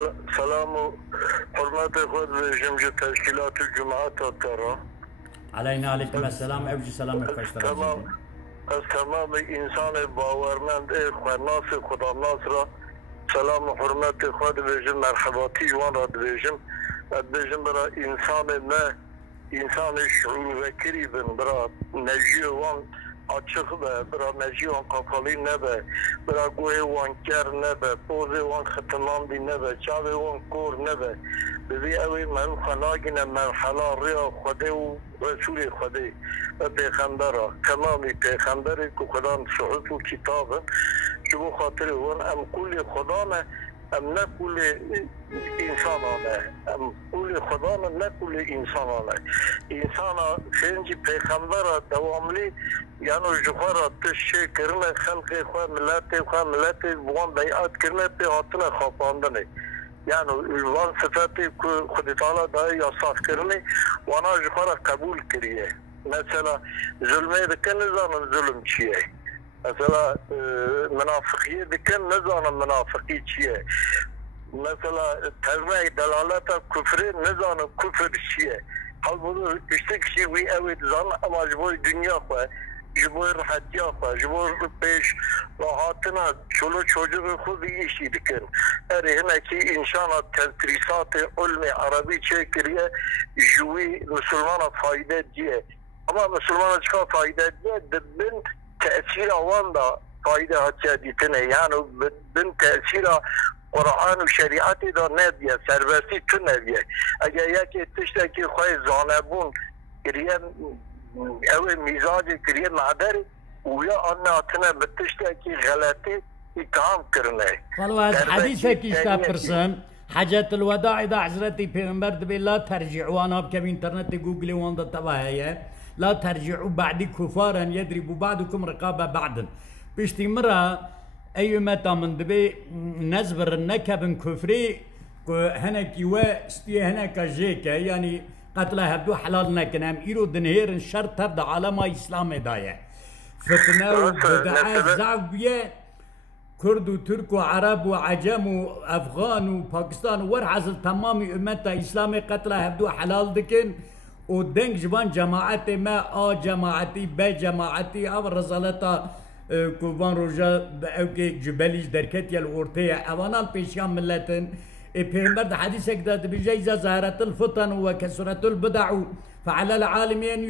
سلام و حرمت خود جمجة تشكيلات الجماعات الترى علينا عليكم السلام اوجي سلام خوشتر تمام از تمام انسان باورمند ناس خدا ناصر سلام و حرمت خود بجم مرحباتی وان را بجم بجم برا انسان ما انسان شعور وکری بن برا نجی وان açık be, bira mejiyan kapalı ne be, bira goye wan ker ne be, poze wan xıtımamdi ne be, çave wan kor ne be. Bizi evi meruxa nagine merhala riya Xwedê û Resulê Xwedê ve pêxembera, temamî pêxemberê ku Xwedan suhuf û kitabin, ji bo xatirê wan em kulê Xweda ne, em ne kulê insanan e, em kulê Xweda ne, ne kulê insanan e. İnsana xêncî pêxembera devamlî yani jixwara tişê kirine xelkê xwe milletê wan beyat kirine pê hatine xapandinê. Yani van sıfatı ku Xwedê Teala daye yasakirine wana jixwara qebûl kiriye. Mesela zulmê dikin nizanin zulm çi ye. Mesela münafıkiye dikin nizanin münafıkî çi ye. Mesela tevme delaleta küfrê nizanin küfür çi ye. Halbuki işte kişi wî ew dizan ama ji bo dünya xwe ji bo rahetiya xwe ji bo pêş rahatina çoluk çocuğu xwe vî işî dikin. Erê hinekî înşana tedrisatê ulmê Arabî çêkiriye ji wî Müslümana fayde diye. Ama Müslümana çika fayde diye bin tesîra wan da fayde hatiye dîtine. Yani bin tesîra Kur'an û şeriatê da nediye, serbestî tu nediye. Eger yekê tiştekî xwe zanebûn kiriye ew mizacê kiriye maderê û ya anne hatine bi tiştekî xeletî itham kirine. والله هذا حديثك يستفرسن حاجة الوداع إذا حضرتي پیغمبر دبي لا ترجعوا أنا بكم إنترنت جوجل وان تبعها لا ترجعوا بعد كفارا يضرب بعضكم رقاب بعض بيشتي مرة أي متى من دبي نزبر النكب كفري هناك يوا استي هناك جيكا يعني قتلها هبدو حلال نكنام إيرو دنهير شرط تبدا على ما إسلام داية فتنة وبدعاء زعبية كرد وترك وعرب وعجم وأفغان وباكستان ورحزل تمامي أمتها إسلامي قتلها هبدو حلال دكن ودنك جبان جماعتي ما جماعتي ب جماعتي أو رزالتا كوبان روجا اوكي جبليش دركتيا الأورتية أوانا البيشيان ملتن پیغمبر حدیث اکداد بجایزه ظاهرت الفتن و کسرت البدع فعلى العالمين